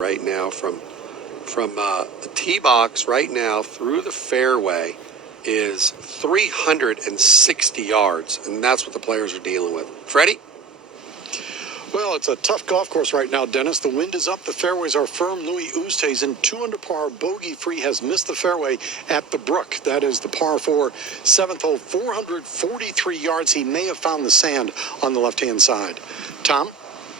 right now from the tee box right now through the fairway is 360 yards, and that's what the players are dealing with. Freddie? Well, it's a tough golf course right now, Dennis. The wind is up. The fairways are firm. Louis Oosthuizen, 2 under par, bogey-free, has missed the fairway at the Brook. That is the par 4, 7th hole, 443 yards. He may have found the sand on the left-hand side. Tom?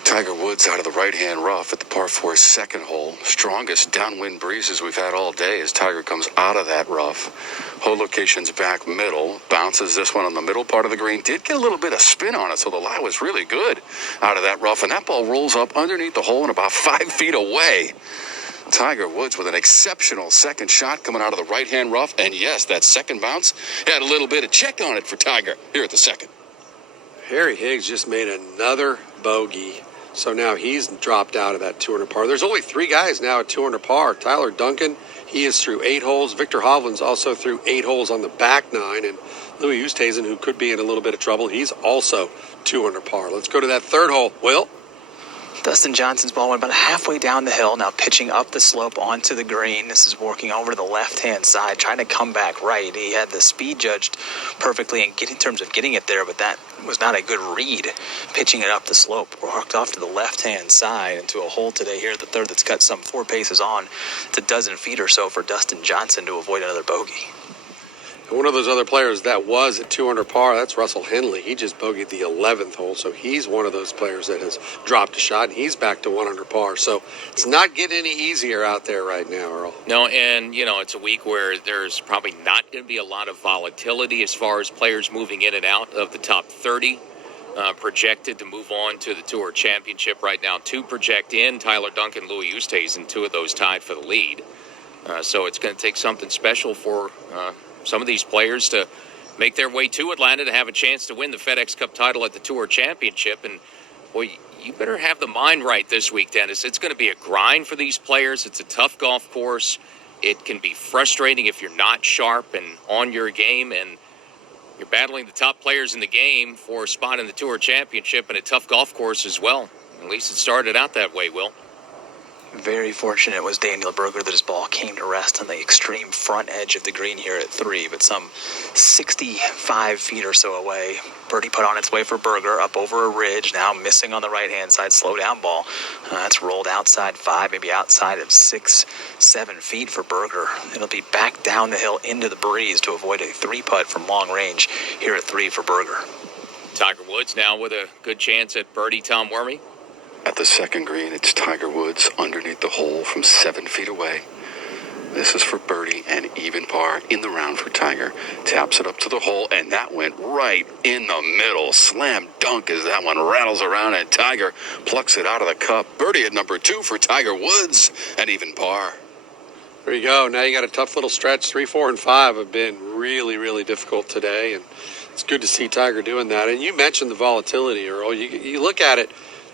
Tiger Woods out of the right-hand rough at the par 4 second hole. Strongest downwind breezes we've had all day as Tiger comes out of that rough. Hole location's back middle. Bounces this one on the middle part of the green. Did get a little bit of spin on it, so the lie was really good out of that rough. And that ball rolls up underneath the hole and about 5 feet away. Tiger Woods with an exceptional second shot coming out of the right-hand rough. And yes, that second bounce had a little bit of check on it for Tiger here at the second. Harry Higgs just made another bogey. So now he's dropped out of that 200 par. There's only 3 guys now at 200 par. Tyler Duncan, he is through 8 holes. Victor Hovland's also through 8 holes on the back 9. And Louis Oosthuizen, who could be in a little bit of trouble, he's also 200 par. Let's go to that 3rd hole. Will? Dustin Johnson's ball went about halfway down the hill, now pitching up the slope onto the green. This is working over to the left-hand side, trying to come back right. He had the speed judged perfectly in terms of getting it there, but that was not a good read, pitching it up the slope. Walked off to the left-hand side into a hole today here at the 3rd that's got some 4 paces on. It's a dozen feet or so for Dustin Johnson to avoid another bogey. And one of those other players that was at 200 par, that's Russell Henley. He just bogeyed the 11th hole, so he's one of those players that has dropped a shot, and he's back to 100 par. So it's not getting any easier out there right now, Earl. No, and, it's a week where there's probably not going to be a lot of volatility as far as players moving in and out of the top 30. Projected to move on to the Tour Championship right now. 2 project in, Tyler Duncan, Louis Oosthuizen, 2 of those tied for the lead. So it's going to take something special for some of these players to make their way to Atlanta to have a chance to win the FedEx Cup title at the Tour Championship. And, boy, you better have the mind right this week, Dennis. It's going to be a grind for these players. It's a tough golf course. It can be frustrating if you're not sharp and on your game, and you're battling the top players in the game for a spot in the Tour Championship and a tough golf course as well. At least it started out that way, Will. Very fortunate was Daniel Berger that his ball came to rest on the extreme front edge of the green here at 3, but some 65 feet or so away. Birdie put on its way for Berger up over a ridge, now missing on the right-hand side, slow down ball. That's rolled outside 5, maybe outside of 6, 7 feet for Berger. It'll be back down the hill into the breeze to avoid a 3-putt from long range here at 3 for Berger. Tiger Woods now with a good chance at birdie. Tom Wormy. At the second green, it's Tiger Woods underneath the hole from 7 feet away. This is for birdie and even par in the round for Tiger. Taps it up to the hole, and that went right in the middle. Slam dunk as that one rattles around, and Tiger plucks it out of the cup. Birdie at number 2 for Tiger Woods, and even par. There you go. Now you got a tough little stretch. 3, 4, and 5 have been really, really difficult today, and it's good to see Tiger doing that. And you mentioned the volatility, Earl. You look at it.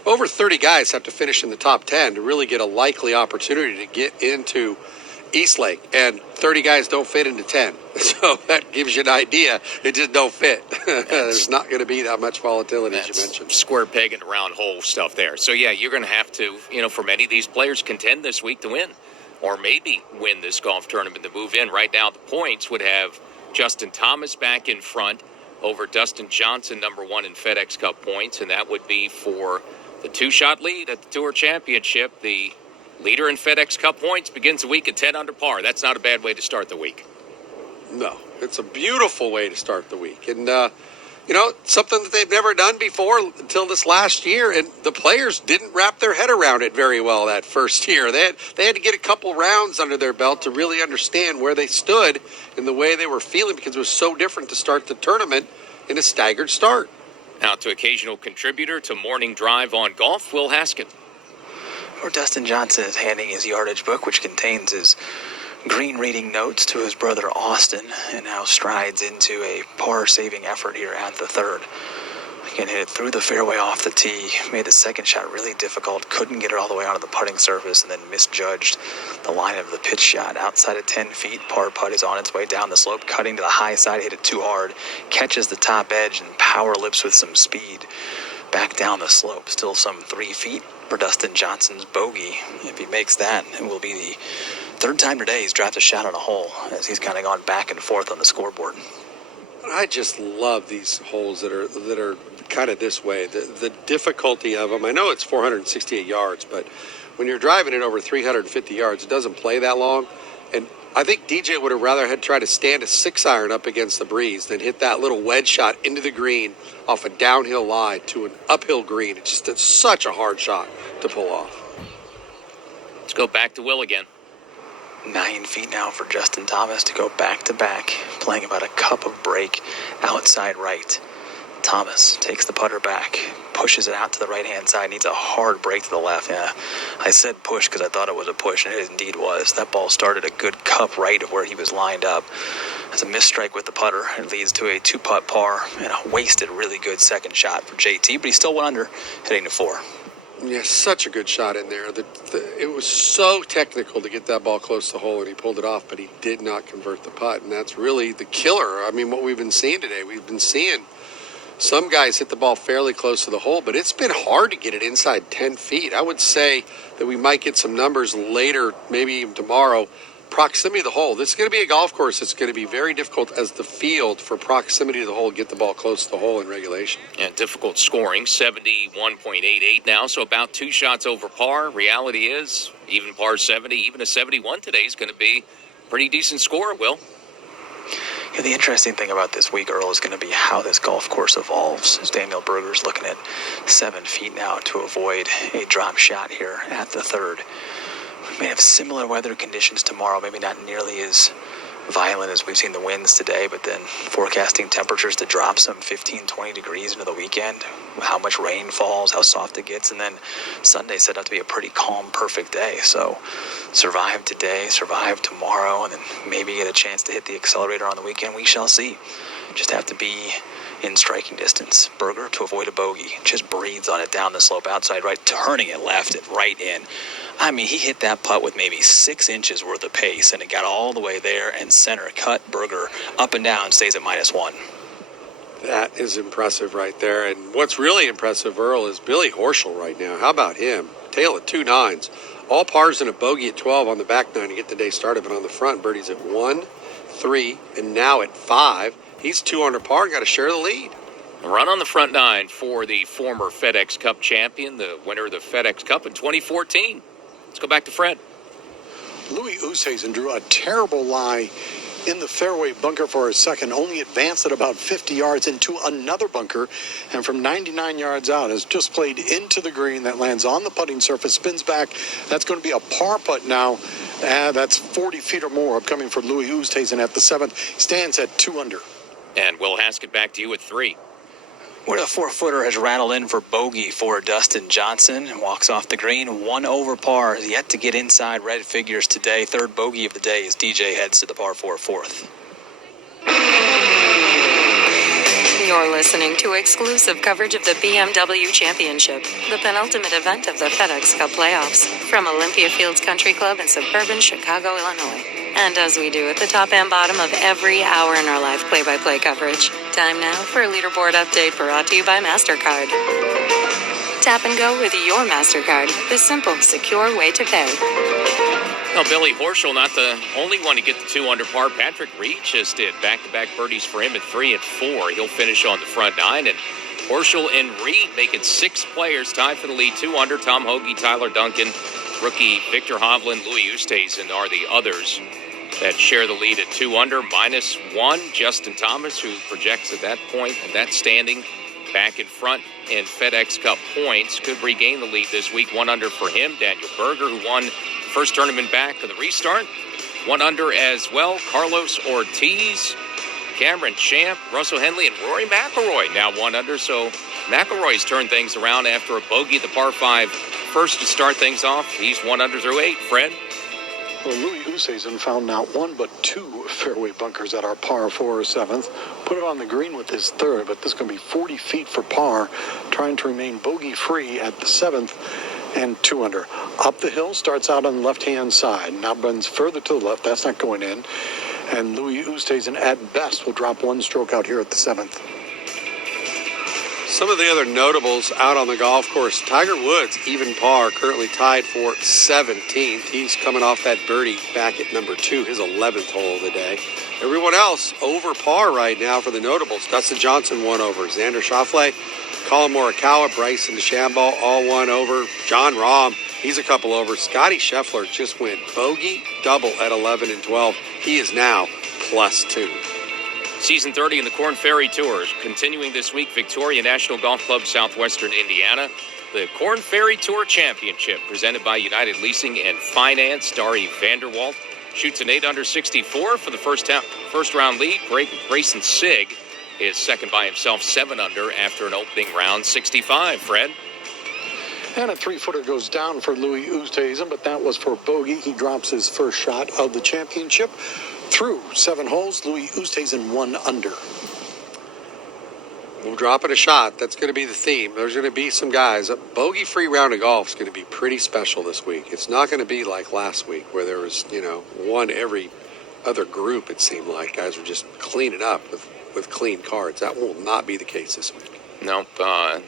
Over 30 guys have to finish in the top 10 to really get a likely opportunity to get into Eastlake, and 30 guys don't fit into 10. So that gives you an idea. It just don't fit. There's not going to be that much volatility, as you mentioned. Square peg and round hole stuff there. So, yeah, you're going to have to, for many of these players, contend this week to win, or maybe win this golf tournament to move in. Right now, the points would have Justin Thomas back in front over Dustin Johnson, number 1 in FedEx Cup points, and that would be for the 2-shot lead at the Tour Championship. The leader in FedEx Cup points begins the week at 10 under par. That's not a bad way to start the week. No, it's a beautiful way to start the week. And, something that they've never done before until this last year. And the players didn't wrap their head around it very well that first year. They had to get a couple rounds under their belt to really understand where they stood and the way they were feeling, because it was so different to start the tournament in a staggered start. Now to occasional contributor to Morning Drive on Golf, Will Haskin. Or Dustin Johnson is handing his yardage book, which contains his green reading notes, to his brother Austin, and now strides into a par-saving effort here at the 3rd. Again, hit it through the fairway off the tee, made the second shot really difficult, couldn't get it all the way onto the putting surface, and then misjudged the line of the pitch shot. Outside of 10 feet, par putt is on its way down the slope, cutting to the high side, hit it too hard, catches the top edge, and power lips with some speed back down the slope. Still some 3 feet for Dustin Johnson's bogey. If he makes that, it will be the third time today he's dropped a shot on a hole, as he's kind of gone back and forth on the scoreboard. I just love these holes that are kind of this way. The difficulty of them. I know it's 468 yards, but when you're driving it over 350 yards, it doesn't play that long. And I think DJ would have rather had tried to stand a 6-iron up against the breeze than hit that little wedge shot into the green off a downhill lie to an uphill green. It's such a hard shot to pull off. Let's go back to Will again. 9 feet now for Justin Thomas to go back-to-back, playing about a cup of break outside right. Thomas takes the putter back, pushes it out to the right-hand side, needs a hard break to the left. Yeah, I said push because I thought it was a push, and it indeed was. That ball started a good cup right of where he was lined up. It's a misstrike with the putter. It leads to a 2-putt par and a wasted really good second shot for JT, but he still went under, hitting to 4. Yeah, such a good shot in there. It was so technical to get that ball close to the hole, and he pulled it off, but he did not convert the putt, and that's really the killer. I mean, what we've been seeing today, we've been seeing some guys hit the ball fairly close to the hole, but it's been hard to get it inside 10 feet. I would say that we might get some numbers later, maybe even tomorrow. Proximity to the hole. This is going to be a golf course that's going to be very difficult as the field for proximity to the hole, get the ball close to the hole in regulation. Yeah, difficult scoring, 71.88 now, so about 2 shots over par. Reality is, even par 70, even a 71 today is going to be a pretty decent score, Will. Yeah, the interesting thing about this week, Earl, is going to be how this golf course evolves. As Daniel Berger's looking at 7 feet now to avoid a drop shot here at the third. We may have similar weather conditions tomorrow, maybe not nearly as violent as we've seen the winds today, but then forecasting temperatures to drop some 15, 20 degrees into the weekend, how much rain falls, how soft it gets, and then Sunday set up to be a pretty calm, perfect day. So survive today, survive tomorrow, and then maybe get a chance to hit the accelerator on the weekend. We shall see. Just have to be in striking distance. Berger to avoid a bogey. Just breathes on it down the slope outside right, turning it left and right in. I mean, he hit that putt with maybe 6 inches worth of pace, and it got all the way there and center cut. Berger up and down, stays at -1. That is impressive right there. And what's really impressive, Earl, is Billy Horschel right now. How about him? Tail at 2 nines. All pars and a bogey at 12 on the back 9 to get the day started, but on the front, birdies at 1, 3, and now at 5. He's 2 under par and got to share the lead. A run on the front 9 for the former FedEx Cup champion, the winner of the FedEx Cup in 2014. Let's go back to Fred. Louis Oosthuizen drew a terrible lie in the fairway bunker for his second, only advanced at about 50 yards into another bunker, and from 99 yards out has just played into the green. That lands on the putting surface, spins back. That's going to be a par putt now. That's 40 feet or more upcoming for Louis Oosthuizen at the 7th. Stands at 2 under. And Will Haskett back to you at 3. Where the 4-footer has rattled in for bogey for Dustin Johnson and walks off the green. 1 over par, yet to get inside red figures today. Third bogey of the day as DJ heads to the par 4 4th. You're listening to exclusive coverage of the BMW Championship, the penultimate event of the FedEx Cup playoffs, from Olympia Fields Country Club in suburban Chicago, Illinois. And as we do at the top and bottom of every hour in our live play-by-play coverage, time now for a leaderboard update brought to you by MasterCard. Tap and go with your MasterCard, the simple, secure way to pay. Well, Billy Horschel, not the only one to get the 2 under par. Patrick Reed just did back-to-back birdies for him at 3 and 4. He'll finish on the front 9, and Horschel and Reed make it 6 players tied for the lead. 2 under, Tom Hoagie, Tyler Duncan, rookie Victor Hovland, Louis Oosthuizen are the others that share the lead at 2 under. -1, Justin Thomas, who projects at that point and that standing back in front in FedEx Cup points, could regain the lead this week. 1 under for him. Daniel Berger, who won first tournament back of the restart, 1 under as well. Carlos Ortiz, Cameron Champ, Russell Henley, and Rory McIlroy now 1 under. So McIlroy's turned things around after a bogey at the par 5 first to start things off. He's 1 under through 8. Fred? Well, Louis Oosthuizen found not 1 but 2 fairway bunkers at our par 4 7th. Put it on the green with his third, but this is going to be 40 feet for par, trying to remain bogey-free at the 7th and 2 under. Up the hill, starts out on the left-hand side. Now bends further to the left. That's not going in. And Louis Oosthuizen, at best, will drop 1 stroke out here at the 7th. Some of the other notables out on the golf course. Tiger Woods, even par, currently tied for 17th. He's coming off that birdie back at number 2, his 11th hole of the day. Everyone else over par right now for the notables. Dustin Johnson, 1 over. Xander Schauffele, Colin Morikawa, Bryson DeChambeau, all 1 over. John Rahm, he's a couple over. Scotty Scheffler just went bogey double at 11 and 12. He is now +2. Season 30 in the Korn Ferry Tour continuing this week. Victoria National Golf Club, Southwestern Indiana. The Korn Ferry Tour Championship presented by United Leasing and Finance. Dari Vanderwalt shoots an 8 under 64 for the first round lead. Grayson Sigg is second by himself, 7 under after an opening round 65. Fred? And a 3-footer goes down for Louis Oosthuizen, but that was for bogey. He drops his first shot of the championship. Through 7 holes, Louis Oosthuizen 1 under. We'll drop it a shot. That's going to be the theme. There's going to be some guys. A bogey-free round of golf is going to be pretty special this week. It's not going to be like last week where there was, one every other group, it seemed like. Guys were just cleaning up with clean cards. That will not be the case this week. Nope,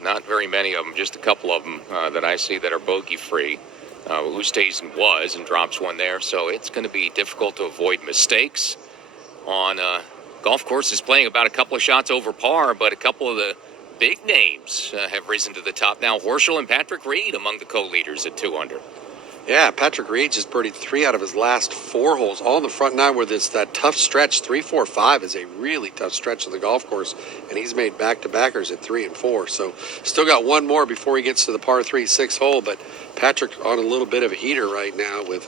not very many of them. Just a couple of them that I see that are bogey-free. Oosthuizen was and drops one there, so it's going to be difficult to avoid mistakes on golf courses playing about a couple of shots over par, but a couple of the big names have risen to the top now. Horschel and Patrick Reed among the co-leaders at 2 under. Yeah, Patrick Reed just birdied 3 out of his last 4 holes, all in the front 9 where that tough stretch, 3, 4, 5 is a really tough stretch of the golf course, and he's made back-to-backers at 3 and 4. So still got one more before he gets to the par 3, 6 hole, but Patrick on a little bit of a heater right now with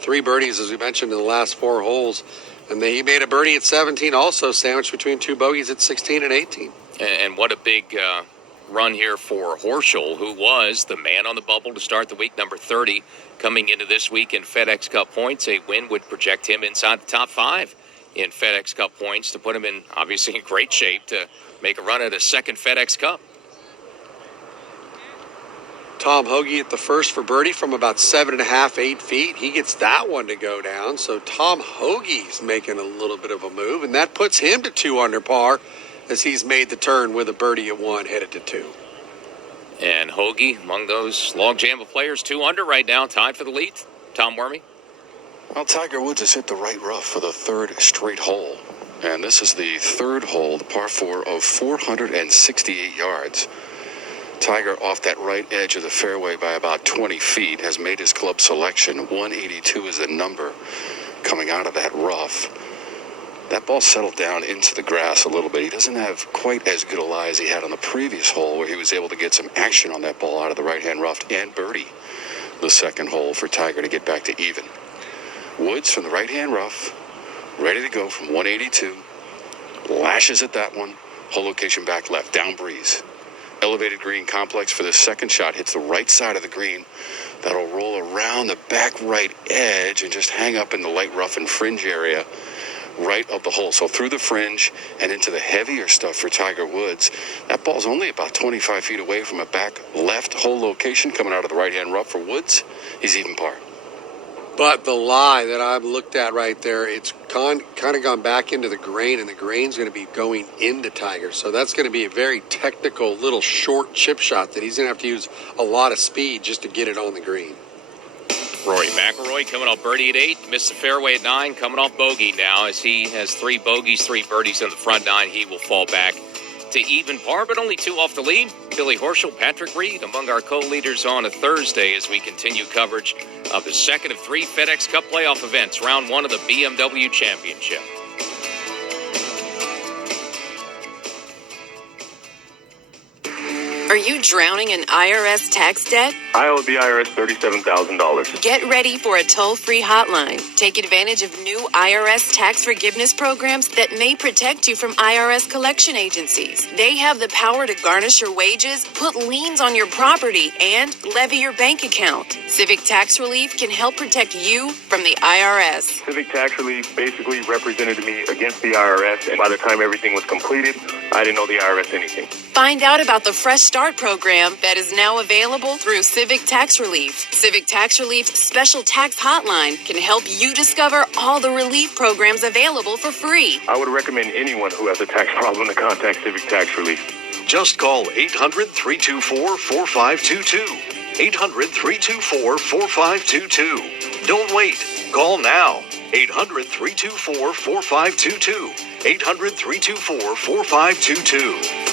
3 birdies, as we mentioned, in the last 4 holes. And he made a birdie at 17 also, sandwiched between 2 bogeys at 16 and 18. And what a big run here for Horschel, who was the man on the bubble to start the week, number 30. Coming into this week in FedEx Cup points, a win would project him inside the top 5 in FedEx Cup points to put him in, obviously, in great shape to make a run at a second FedEx Cup. Tom Hoge at the first for birdie from about 7.5, 8 feet. He gets that one to go down. So Tom Hoge's making a little bit of a move, and that puts him to 2 under par as he's made the turn with a birdie at 1, headed to 2. And Hoge, among those logjam of players, 2 under right now, tied for the lead. Tom Wormy? Well, Tiger Woods has hit the right rough for the 3rd straight hole. And this is the 3rd hole, the par 4 of 468 yards. Tiger off that right edge of the fairway by about 20 feet has made his club selection. 182 is the number coming out of that rough. That ball settled down into the grass a little bit. He doesn't have quite as good a lie as he had on the previous hole, where he was able to get some action on that ball out of the right-hand rough and birdie the 2nd hole for Tiger to get back to even. Woods from the right-hand rough, ready to go from 182. Lashes at that one. Hole location back left, down breeze. Elevated green complex for the 2nd shot. Hits the right side of the green. That'll roll around the back right edge and just hang up in the light rough and fringe area right of the hole. So through the fringe and into the heavier stuff for Tiger Woods. That ball's only about 25 feet away from a back left hole location coming out of the right-hand rough for Woods. He's even par. But the lie that I've looked at right there, it's kind of gone back into the grain, and the grain's going to be going into Tiger. So that's going to be a very technical little short chip shot that he's going to have to use a lot of speed just to get it on the green. Rory McIlroy coming off birdie at 8, missed the fairway at 9, coming off bogey now. As he has 3 bogeys, 3 birdies in the front 9, he will fall back to even par, but only 2 off the lead. Billy Horschel, Patrick Reed among our co-leaders on a Thursday as we continue coverage of the 2nd of 3 FedEx Cup playoff events, round 1 of the BMW Championship. Are you drowning in IRS tax debt? I owe the IRS $37,000. Get ready for a toll-free hotline. Take advantage of new IRS tax forgiveness programs that may protect you from IRS collection agencies. They have the power to garnish your wages, put liens on your property, and levy your bank account. Civic Tax Relief can help protect you from the IRS. Civic Tax Relief basically represented me against the IRS, and by the time everything was completed, I didn't owe the IRS anything. Find out about the Fresh Start program that is now available through Civic Tax Relief. Civic Tax Relief's special tax hotline can help you discover all the relief programs available for free. I would recommend anyone who has a tax problem to contact Civic Tax Relief. Just call 800-324-4522. 800-324-4522. Don't wait. Call now. 800-324-4522. 800-324-4522.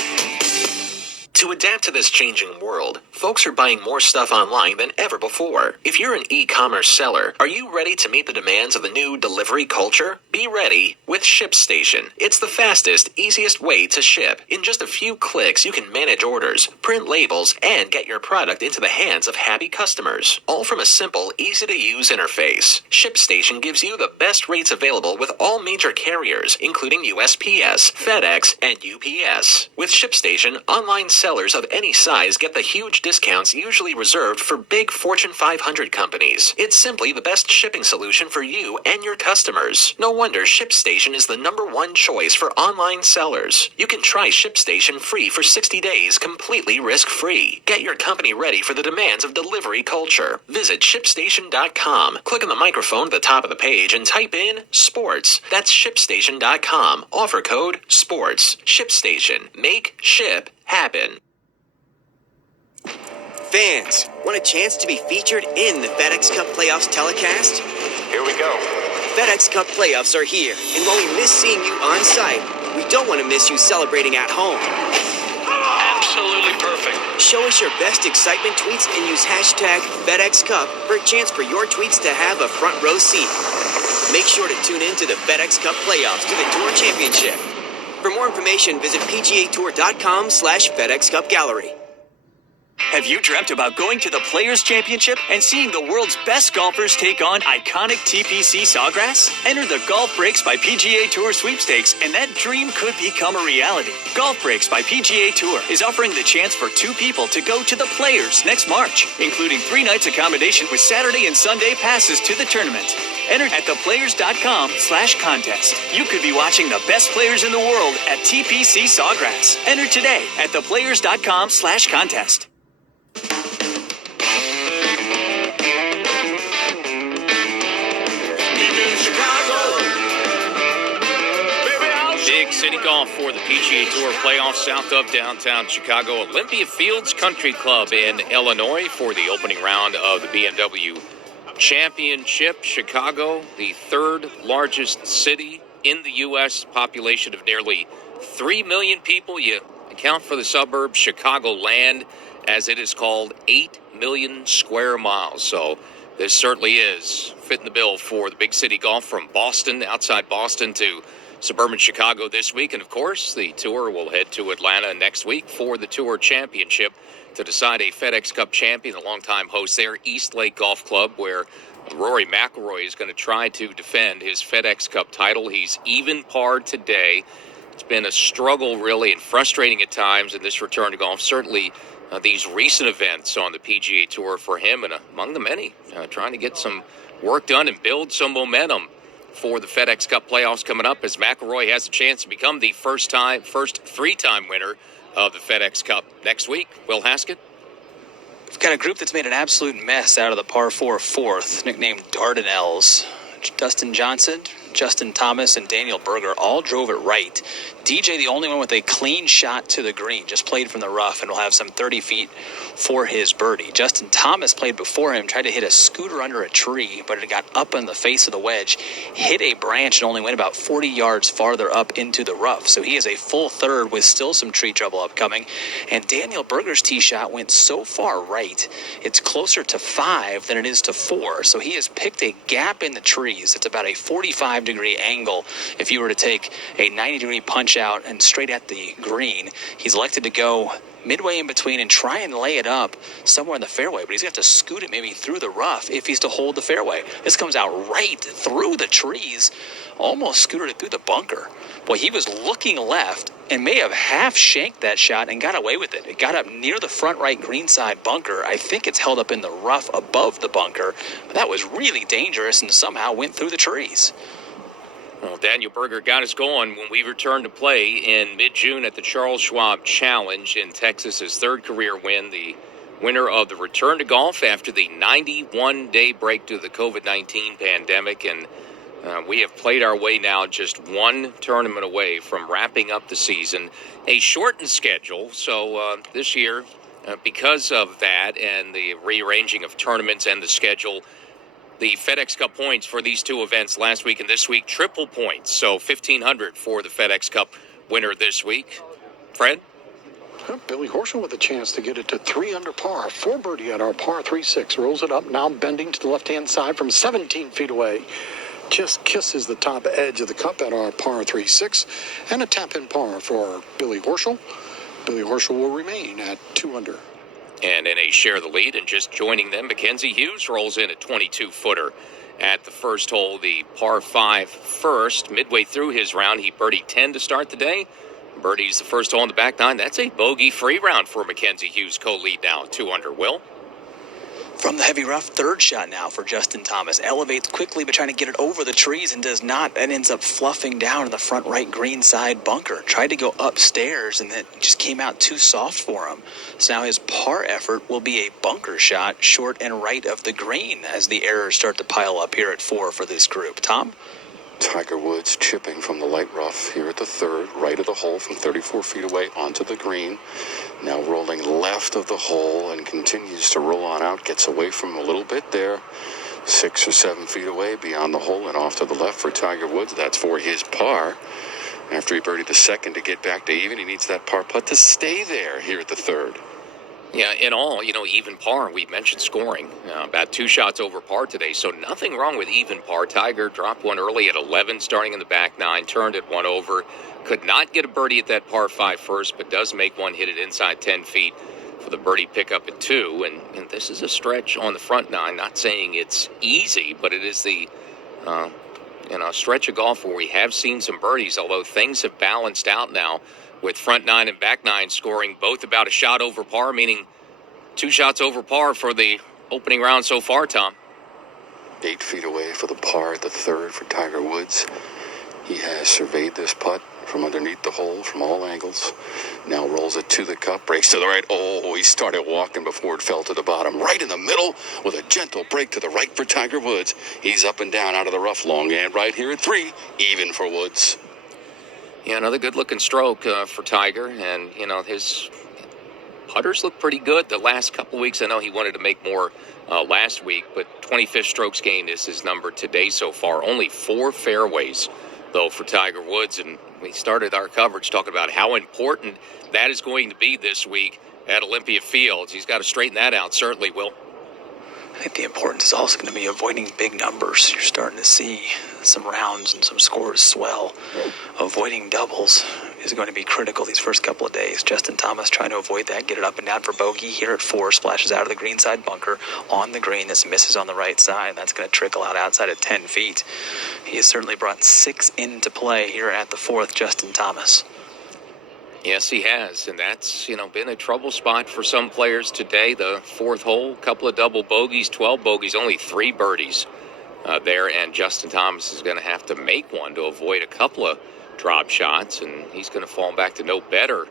To adapt to this changing world, folks are buying more stuff online than ever before. If you're an e-commerce seller, are you ready to meet the demands of the new delivery culture? Be ready with ShipStation. It's the fastest, easiest way to ship. In just a few clicks, you can manage orders, print labels, and get your product into the hands of happy customers. All from a simple, easy-to-use interface. ShipStation gives you the best rates available with all major carriers, including USPS, FedEx, and UPS. With ShipStation, online sellers of any size get the huge discounts usually reserved for big Fortune 500 companies. It's simply the best shipping solution for you and your customers. No wonder ShipStation is the #1 choice for online sellers. You can try ShipStation free for 60 days, completely risk-free. Get your company ready for the demands of delivery culture. Visit ShipStation.com. Click on the microphone at the top of the page and type in sports. That's ShipStation.com. Offer code SPORTS. ShipStation. Make ship happen. Fans, want a chance to be featured in the FedEx Cup Playoffs telecast? Here we go. FedEx Cup Playoffs are here, and while we miss seeing you on site, we don't want to miss you celebrating at home. Absolutely perfect. Show us your best excitement tweets and use hashtag FedEx Cup for a chance for your tweets to have a front row seat. Make sure to tune in to the FedEx Cup Playoffs to the Tour Championship. For more information, visit PGAtour.com/FedEx Cup Gallery. Have you dreamt about going to the Players' Championship and seeing the world's best golfers take on iconic TPC Sawgrass? Enter the Golf Breaks by PGA Tour sweepstakes, and that dream could become a reality. Golf Breaks by PGA Tour is offering the chance for 2 people to go to the Players next March, including 3 nights accommodation with Saturday and Sunday passes to the tournament. Enter at theplayers.com/contest. You could be watching the best players in the world at TPC Sawgrass. Enter today at theplayers.com/contest. Big City Golf for the PGA Tour playoffs south of downtown Chicago. Olympia Fields Country Club in Illinois for the opening round of the BMW Championship. Chicago, the 3rd largest city in the U.S., population of nearly 3 million people. You account for the suburb Chicagoland, as it is called, 8 million square miles. So this certainly is fitting the bill for the Big City Golf from Boston, outside Boston, to suburban Chicago this week. And, of course, the Tour will head to Atlanta next week for the Tour Championship to decide a FedEx Cup champion, the longtime host there, East Lake Golf Club, where Rory McIlroy is going to try to defend his FedEx Cup title. He's even par today. It's been a struggle, really, and frustrating at times in this return to golf. Certainly these recent events on the PGA Tour for him, and among the many, trying to get some work done and build some momentum for the FedEx Cup playoffs coming up, as McIlroy has a chance to become the first 3-time winner of the FedEx Cup next week. Will Haskett? We've got a group that's made an absolute mess out of the par 4 fourth, nicknamed Dardanelles. Dustin Johnson, Justin Thomas, and Daniel Berger all drove it right. DJ, the only one with a clean shot to the green, just played from the rough and will have some 30 feet for his birdie. Justin Thomas played before him, tried to hit a scooter under a tree, but it got up in the face of the wedge, hit a branch, and only went about 40 yards farther up into the rough. So he is a full third with still some tree trouble upcoming. And Daniel Berger's tee shot went so far right, it's closer to 5 than it is to 4. So he has picked a gap in the trees. It's about a 45-degree angle if you were to take a 90-degree punch out and straight at the green. He's elected to go midway in between and try and lay it up somewhere in the fairway, but he's got to scoot it maybe through the rough if he's to hold the fairway. This comes out right through the trees, almost scooted it through the bunker. Boy, he was looking left and may have half shanked that shot and got away with it. It got up near the front right greenside bunker. I think it's held up in the rough above the bunker, but that was really dangerous and somehow went through the trees. Well, Daniel Berger got us going when we returned to play in mid-June at the Charles Schwab Challenge in Texas, his 3rd career win, the winner of the return to golf after the 91-day break due to the COVID-19 pandemic. And We have played our way now just one tournament away from wrapping up the season. A shortened schedule, so this year, because of that and the rearranging of tournaments and the schedule, the FedEx Cup points for these two events last week and this week, triple points. So 1,500 for the FedEx Cup winner this week. Fred? Billy Horschel with a chance to get it to 3 under par. 4 birdie at our par 3-6. Rolls it up, now bending to the left-hand side from 17 feet away. Just kisses the top edge of the cup at our par 3-6. And a tap-in par for Billy Horschel. Billy Horschel will remain at 2 under. And in a share the lead and just joining them, Mackenzie Hughes rolls in a 22-footer at the first hole, the par 5 first. Midway through his round, he birdied 10 to start the day. Birdie's the first hole in the back 9. That's a bogey-free round for Mackenzie Hughes, co-lead now, 2 under. Will? From the heavy rough, third shot now for Justin Thomas. Elevates quickly, but trying to get it over the trees and does not, and ends up fluffing down in the front right green side bunker. Tried to go upstairs, and then just came out too soft for him. So now his par effort will be a bunker shot short and right of the green as the errors start to pile up here at 4 for this group. Tom? Tiger Woods chipping from the light rough here at the third, right of the hole from 34 feet away onto the green. Now rolling left of the hole and continues to roll on out. Gets away from a little bit there. 6 or 7 feet away beyond the hole and off to the left for Tiger Woods. That's for his par. After he birdied the second to get back to even, he needs that par putt to stay there here at the third. Yeah, in all, even par. We mentioned scoring. About 2 shots over par today, so nothing wrong with even par. Tiger dropped one early at 11, starting in the back 9, turned it 1 over. Could not get a birdie at that par 5 first, but does make one, hit it inside 10 feet for the birdie pickup at 2. And this is a stretch on the front 9. Not saying it's easy, but it is the stretch of golf where we have seen some birdies, although things have balanced out now, with front 9 and back 9 scoring both about a shot over par, meaning 2 shots over par for the opening round so far, Tom. 8 feet away for the par at the third for Tiger Woods. He has surveyed this putt from underneath the hole from all angles. Now rolls it to the cup, breaks to the right. Oh, he started walking before it fell to the bottom. Right in the middle with a gentle break to the right for Tiger Woods. He's up and down out of the rough, long and right here at 3, even for Woods. Yeah, another good-looking stroke for Tiger, and, his putters look pretty good the last couple of weeks. I know he wanted to make more last week, but 25th strokes gained is his number today so far. Only 4 fairways, though, for Tiger Woods, and we started our coverage talking about how important that is going to be this week at Olympia Fields. He's got to straighten that out, certainly, Will. I think the importance is also going to be avoiding big numbers. You're starting to see some rounds and some scores swell. Avoiding doubles is going to be critical these first couple of days. Justin Thomas trying to avoid that, get it up and down for bogey here at 4, splashes out of the green side bunker on the green. This misses on the right side. That's going to trickle out outside at 10 feet. He has certainly brought 6 into play here at the 4th, Justin Thomas. Yes, he has, and that's, been a trouble spot for some players today. The 4th hole, couple of double bogeys, 12 bogeys, only 3 birdies there, and Justin Thomas is going to have to make one to avoid a couple of drop shots, and he's going to fall back to no better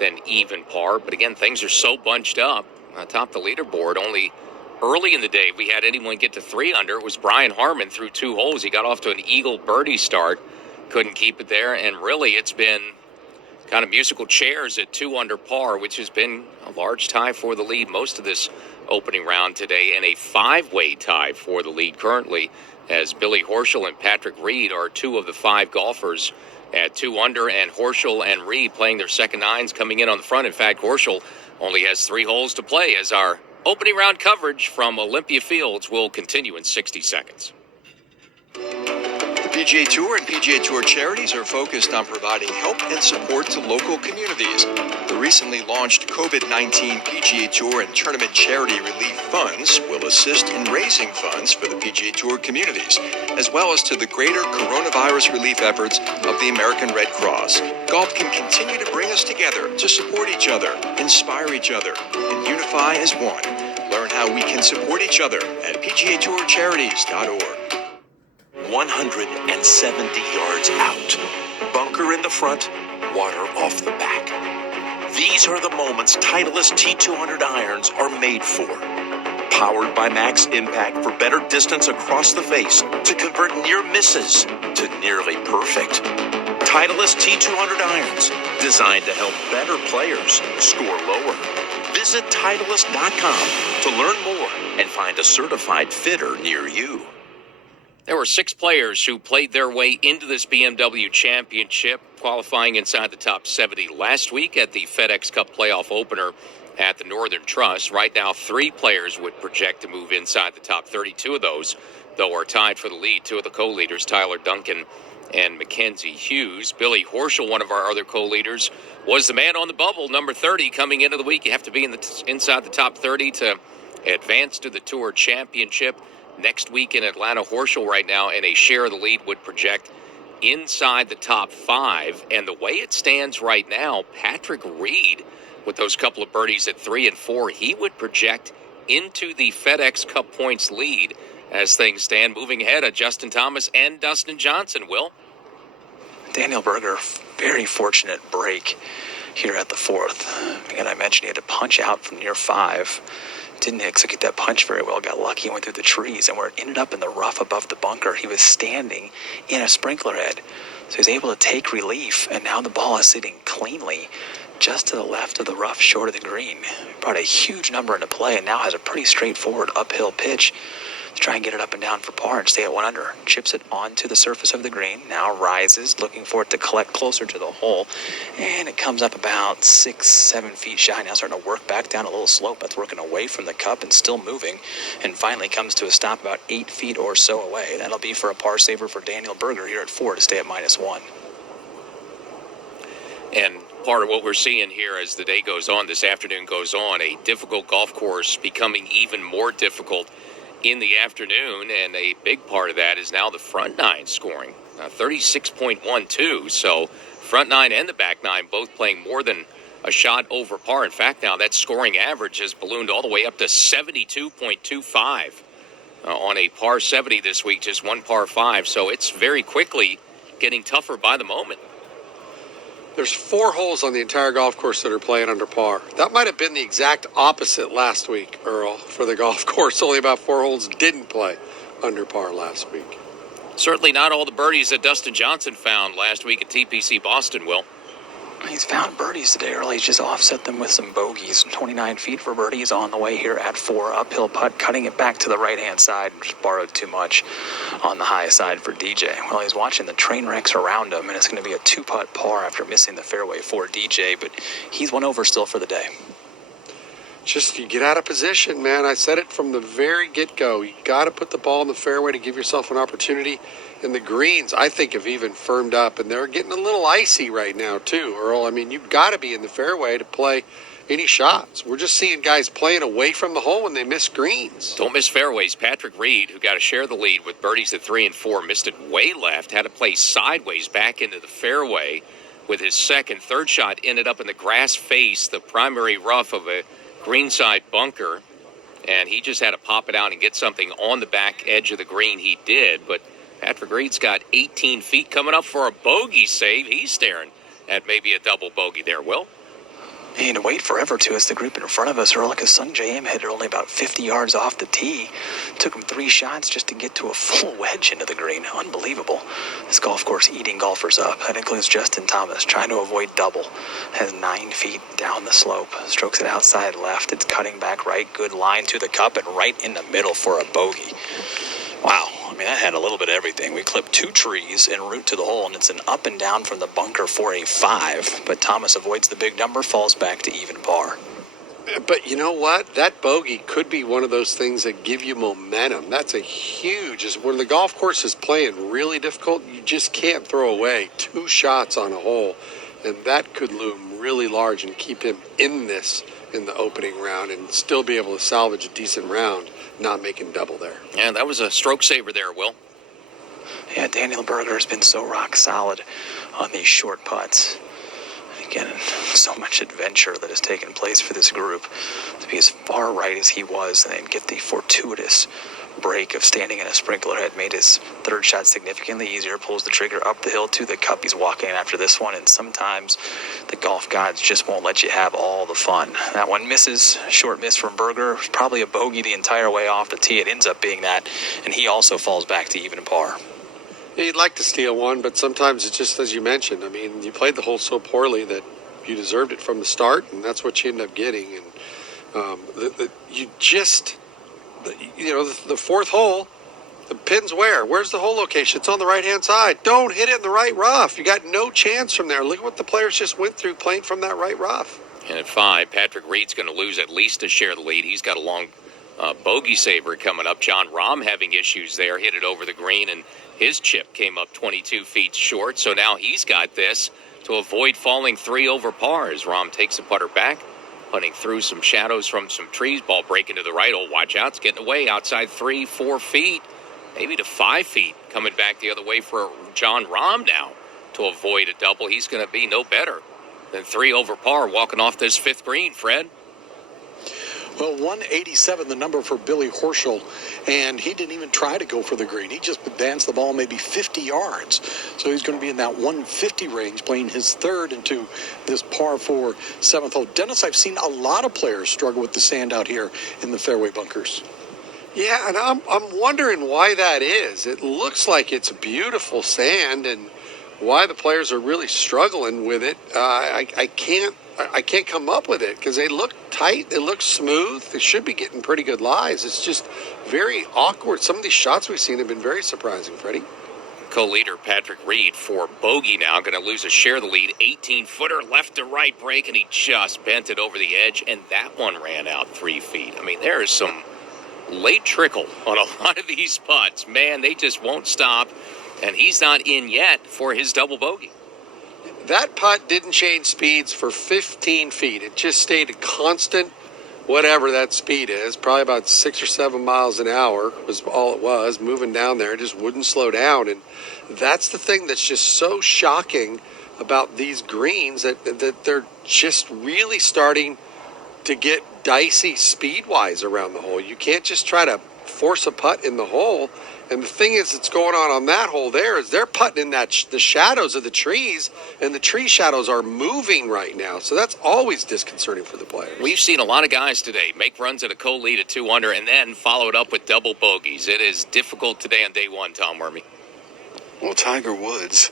than even par. But again, things are so bunched up atop the leaderboard. Only early in the day we had anyone get to 3 under. It was Brian Harmon through 2 holes. He got off to an eagle birdie start, couldn't keep it there, and really it's been kind of musical chairs at 2 under par, which has been a large tie for the lead most of this opening round today, and a 5-way tie for the lead currently, as Billy Horschel and Patrick Reed are 2 of the 5 golfers at 2 under, and Horschel and Reed playing their second 9s coming in on the front. In fact, Horschel only has 3 holes to play, as our opening round coverage from Olympia Fields will continue in 60 seconds. The PGA Tour and PGA Tour charities are focused on providing help and support to local communities. The recently launched COVID-19 PGA Tour and Tournament Charity Relief Funds will assist in raising funds for the PGA Tour communities, as well as to the greater coronavirus relief efforts of the American Red Cross. Golf can continue to bring us together to support each other, inspire each other, and unify as one. Learn how we can support each other at PGATourCharities.org. 170 yards out. Bunker in the front, water off the back. These are the moments Titleist T200 irons are made for. Powered by Max Impact for better distance across the face to convert near misses to nearly perfect. Titleist T200 irons, designed to help better players score lower. Visit Titleist.com to learn more and find a certified fitter near you. There were 6 players who played their way into this BMW Championship, qualifying inside the top 70 last week at the FedEx Cup playoff opener at the Northern Trust. Right now, 3 players would project to move inside the top 32 of those, though, are tied for the lead. 2 of the co-leaders, Tyler Duncan and Mackenzie Hughes. Billy Horschel, one of our other co-leaders, was the man on the bubble, number 30, coming into the week. You have to be inside the top 30 to advance to the Tour Championship. Next week in Atlanta, Horschel right now in a share of the lead would project inside the top 5. And the way it stands right now, Patrick Reed, with those couple of birdies at 3 and 4, he would project into the FedEx Cup points lead as things stand. Moving ahead of Justin Thomas and Dustin Johnson. Will? Daniel Berger, very fortunate break here at the 4th. Again, I mentioned he had to punch out from near 5. Didn't execute that punch very well, got lucky, went through the trees, and where it ended up in the rough above the bunker, he was standing in a sprinkler head. So he's able to take relief, and now the ball is sitting cleanly just to the left of the rough, short of the green. Brought a huge number into play, and now has a pretty straightforward uphill pitch to try and get it up and down for par and stay at 1 under. Chips it onto the surface of the green, now rises, looking for it to collect closer to the hole, and it comes up about 6-7 feet shy, now starting to work back down a little slope. That's working away from the cup and still moving, and finally comes to a stop about 8 feet or so away. That'll be for a par saver for Daniel Berger here at 4 to stay at -1. And part of what we're seeing here as the day goes on, this afternoon goes on, a difficult golf course becoming even more difficult in the afternoon, and a big part of that is now the front 9 scoring, 36.12. So front 9 and the back 9 both playing more than a shot over par. In fact, now that scoring average has ballooned all the way up to 72.25 on a par 70 this week, just 1 par 5. So it's very quickly getting tougher by the moment. There's 4 holes on the entire golf course that are playing under par. That might have been the exact opposite last week, Earl, for the golf course. Only about 4 holes didn't play under par last week. Certainly not all the birdies that Dustin Johnson found last week at TPC Boston, Will. He's found birdies today early. He's just offset them with some bogeys. 29 feet for birdies on the way here at 4. Uphill putt, cutting it back to the right-hand side. Just borrowed too much on the high side for DJ. Well, he's watching the train wrecks around him, and it's going to be a 2-putt par after missing the fairway for DJ, but he's 1 over still for the day. Just, you get out of position, man. I said it from the very get-go. You got to put the ball in the fairway to give yourself an opportunity. And the greens, I think, have even firmed up, and they're getting a little icy right now, too, Earl. I mean, you've got to be in the fairway to play any shots. We're just seeing guys playing away from the hole when they miss greens. Don't miss fairways. Patrick Reed, who got to share the lead with birdies at 3 and 4, missed it way left, had to play sideways back into the fairway with his second. Third shot ended up in the grass face, the primary rough of a greenside bunker, and he just had to pop it out and get something on the back edge of the green. He did, but Patrick Reed's got 18 feet coming up for a bogey save. He's staring at maybe a double bogey there, Will. And to wait forever to as the group in front of us, Earl, because Sung J M hit it only about 50 yards off the tee. Took him 3 shots just to get to a full wedge into the green. Unbelievable. This golf course eating golfers up. That includes Justin Thomas, trying to avoid double. Has 9 feet down the slope. Strokes it outside left. It's cutting back right. Good line to the cup and right in the middle for a bogey. Wow. I mean, that had a little bit of everything. We clipped 2 trees en route to the hole, and it's an up and down from the bunker for a 5. But Thomas avoids the big number, falls back to even par. But you know what? That bogey could be one of those things that give you momentum. That's a huge, when the golf course is playing really difficult, you just can't throw away 2 shots on a hole. And that could loom really large and keep him in this in the opening round and still be able to salvage a decent round, not making double there. Yeah, that was a stroke saver there, Will. Yeah, Daniel Berger has been so rock solid on these short putts. Again, so much adventure that has taken place for this group to be as far right as he was and then get the fortuitous break of standing in a sprinkler head made his third shot significantly easier, pulls the trigger up the hill to the cup. He's walking after this one, and sometimes the golf gods just won't let you have all the fun. That one misses, short miss from Berger, probably a bogey the entire way off the tee. It ends up being that, and he also falls back to even par. You'd like to steal one, but sometimes it's just as you mentioned. I mean, you played the hole so poorly that you deserved it from the start, and that's what you end up getting. And the fourth hole, the pin's where? Where's the hole location? It's on the right-hand side. Don't hit it in the right rough. You got no chance from there. Look at what the players just went through playing from that right rough. And at 5, Patrick Reed's going to lose at least a share of the lead. He's got a long bogey saver coming up. John Rahm having issues there, hit it over the green, and his chip came up 22 feet short. So now he's got this to avoid falling 3 over par as Rahm takes the putter back, putting through some shadows from some trees. Ball breaking to the right. Oh, watch out. It's getting away outside 3-4 feet, maybe to 5 feet. Coming back the other way for John Rahm now to avoid a double. He's going to be no better than 3 over par walking off this 5th green, Fred. Well, 187, the number for Billy Horschel, and he didn't even try to go for the green. He just advanced the ball maybe 50 yards. So he's going to be in that 150 range, playing his third into this par 4 7th hole. Dennis, I've seen a lot of players struggle with the sand out here in the fairway bunkers. Yeah, and I'm wondering why that is. It looks like it's beautiful sand, and why the players are really struggling with it. I can't come up with it because they look tight, they look smooth, they should be getting pretty good lies. It's just very awkward. Some of these shots we've seen have been very surprising, Freddie. Co-leader Patrick Reed for bogey now, going to lose a share of the lead. 18-footer left to right break, and he just bent it over the edge, and that one ran out 3 feet. I mean, there is some late trickle on a lot of these putts. Man, they just won't stop, and he's not in yet for his double bogey. That putt didn't change speeds for 15 feet. It just stayed a constant, whatever that speed is, probably about 6 or 7 miles an hour was all it was, moving down there. It just wouldn't slow down. And that's the thing that's just so shocking about these greens, that they're just really starting to get dicey speed-wise around the hole. You can't just try to force a putt in the hole. And the thing is that's going on that hole there is they're putting in the shadows of the trees, and the tree shadows are moving right now. So that's always disconcerting for the players. We've seen a lot of guys today make runs at a co-lead at 2 under and then follow it up with double bogeys. It is difficult today on day one, Tom Wormy. Well, Tiger Woods,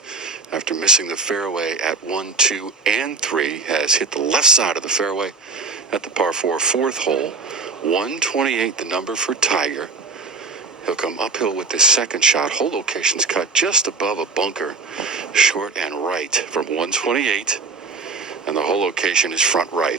after missing the fairway at 1, 2, and 3, has hit the left side of the fairway at the par 4 4th hole. 128, the number for Tiger. He'll come uphill with this second shot. Hole location's cut just above a bunker, short and right from 128. And the hole location is front right.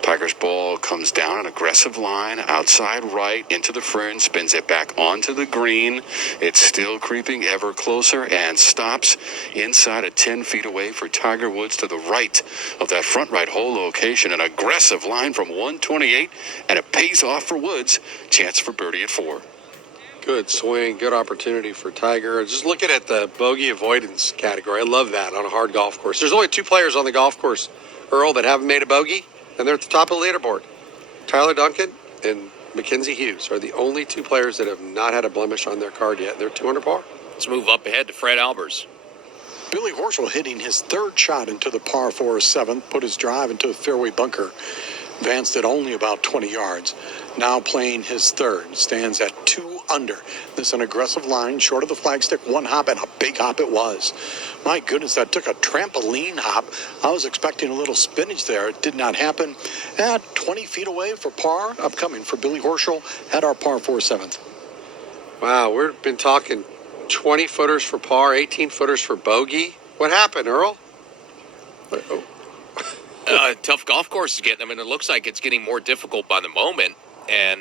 Tiger's ball comes down an aggressive line, outside right, into the fringe, spins it back onto the green. It's still creeping ever closer and stops inside of 10 feet away for Tiger Woods to the right of that front right hole location. An aggressive line from 128, and it pays off for Woods. Chance for birdie at 4. Good swing, good opportunity for Tiger. Just looking at the bogey avoidance category, I love that on a hard golf course. There's only 2 players on the golf course, Earl, that haven't made a bogey, and they're at the top of the leaderboard. Tyler Duncan and Mackenzie Hughes are the only 2 players that have not had a blemish on their card yet. They're 2 under par. Let's move up ahead to Fred Albers. Billy Horschel hitting his third shot into the par 4 7th, put his drive into the fairway bunker, advanced it only about 20 yards. Now playing his third, stands at 2 under. This is an aggressive line, short of the flagstick, 1 hop, and a big hop it was. My goodness, that took a trampoline hop. I was expecting a little spinach there. It did not happen. At 20 feet away for par, upcoming for Billy Horschel at our par 4 7th. Wow, we've been talking 20-footers for par, 18-footers for bogey. What happened, Earl? Tough golf course is getting them, and it looks like it's getting more difficult by the moment. And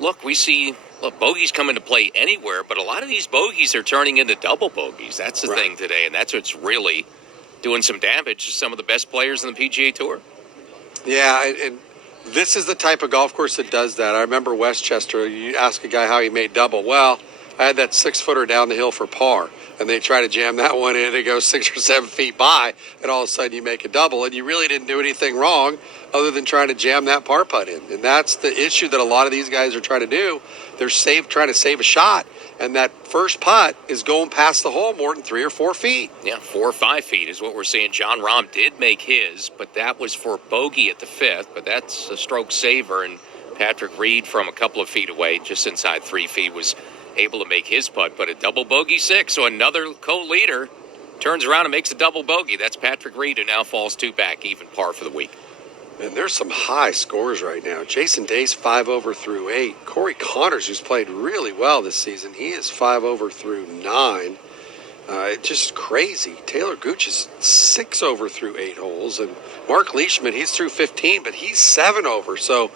look, we see bogeys come into play anywhere, but a lot of these bogeys are turning into double bogeys. That's the thing today, and that's what's really doing some damage to some of the best players in the PGA Tour. Yeah, and this is the type of golf course that does that. I remember Westchester, you ask a guy how he made double. Well, I had that 6-footer down the hill for par, and they try to jam that one in. It goes 6 or 7 feet by, and all of a sudden you make a double, and you really didn't do anything wrong other than trying to jam that par putt in. And that's the issue that a lot of these guys are trying to do. They're trying to save a shot, and that first putt is going past the hole more than 3 or 4 feet. Yeah, 4 or 5 feet is what we're seeing. John Rahm did make his, but that was for bogey at the 5th, but that's a stroke saver, and Patrick Reed from a couple of feet away, just inside 3 feet, was able to make his putt, but a double bogey 6, so another co-leader turns around and makes a double bogey. That's Patrick Reed, who now falls 2 back, even par for the week. And there's some high scores right now. Jason Day's 5 over through 8. Corey Connors, who's played really well this season, he is 5 over through 9. Just crazy. Taylor Gooch is 6 over through 8 holes, and Mark Leishman, he's through 15, but he's 7 over. So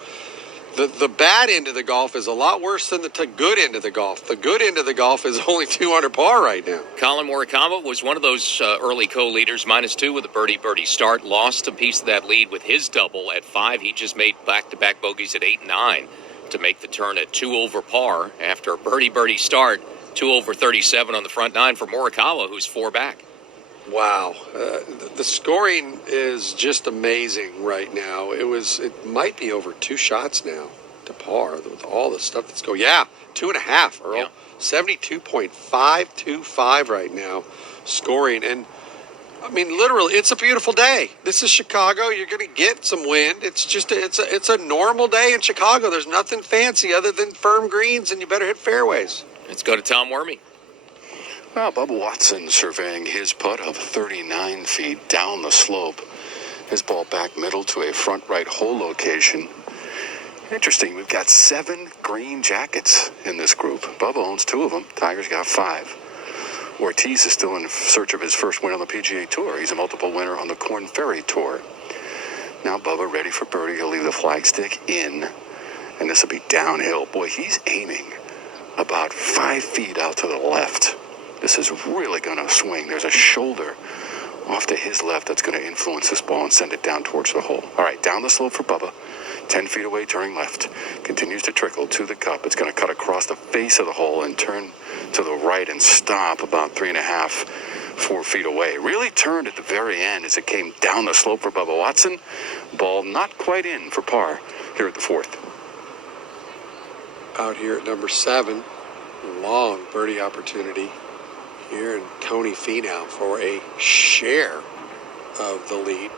the bad end of the golf is a lot worse than the good end of the golf. The good end of the golf is only 2 under par right now. Colin Morikawa was one of those early co-leaders, -2 with a birdie start. Lost a piece of that lead with his double at 5. He just made back-to-back bogeys at 8 and 9 to make the turn at 2 over par after a birdie start. 2 over 37 on the front 9 for Morikawa, who's 4 back. Wow. The scoring is just amazing right now. It might be over 2 shots now to par with all the stuff that's going. Yeah, 2.5, Earl. Yeah. 72.525 right now scoring. And, I mean, literally, it's a beautiful day. This is Chicago. You're going to get some wind. It's just it's a normal day in Chicago. There's nothing fancy other than firm greens, and you better hit fairways. Let's go to Tom Wormy. Well, Bubba Watson surveying his putt of 39 feet down the slope. His ball back middle to a front right hole location. Interesting, we've got 7 green jackets in this group. Bubba owns 2 of them. Tiger's got 5. Ortiz is still in search of his first win on the PGA Tour. He's a multiple winner on the Korn Ferry Tour. Now Bubba ready for birdie. He'll leave the flagstick in, and this will be downhill. Boy, he's aiming about 5 feet out to the left. This is really going to swing. There's a shoulder off to his left that's going to influence this ball and send it down towards the hole. All right, down the slope for Bubba. 10 feet away, turning left. Continues to trickle to the cup. It's going to cut across the face of the hole and turn to the right and stop about 3.5, 4 feet away. Really turned at the very end as it came down the slope for Bubba Watson. Ball not quite in for par here at the 4th. Out here at number 7, long birdie opportunity here, and Tony Finau for a share of the lead.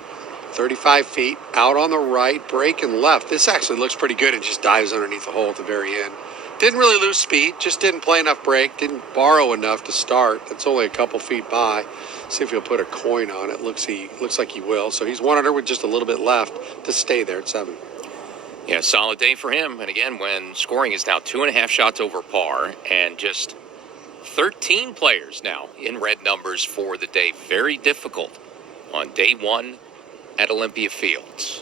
35 feet out on the right, break and left. This actually looks pretty good. It just dives underneath the hole at the very end. Didn't really lose speed, just didn't play enough break, didn't borrow enough to start. That's only a couple feet by. See if he'll put a coin on it. Looks like he will. So he's 1 under with just a little bit left to stay there at 7. Yeah, solid day for him. And again, when scoring is now 2.5 shots over par, and just 13 players now in red numbers for the day. Very difficult on day 1 at Olympia Fields.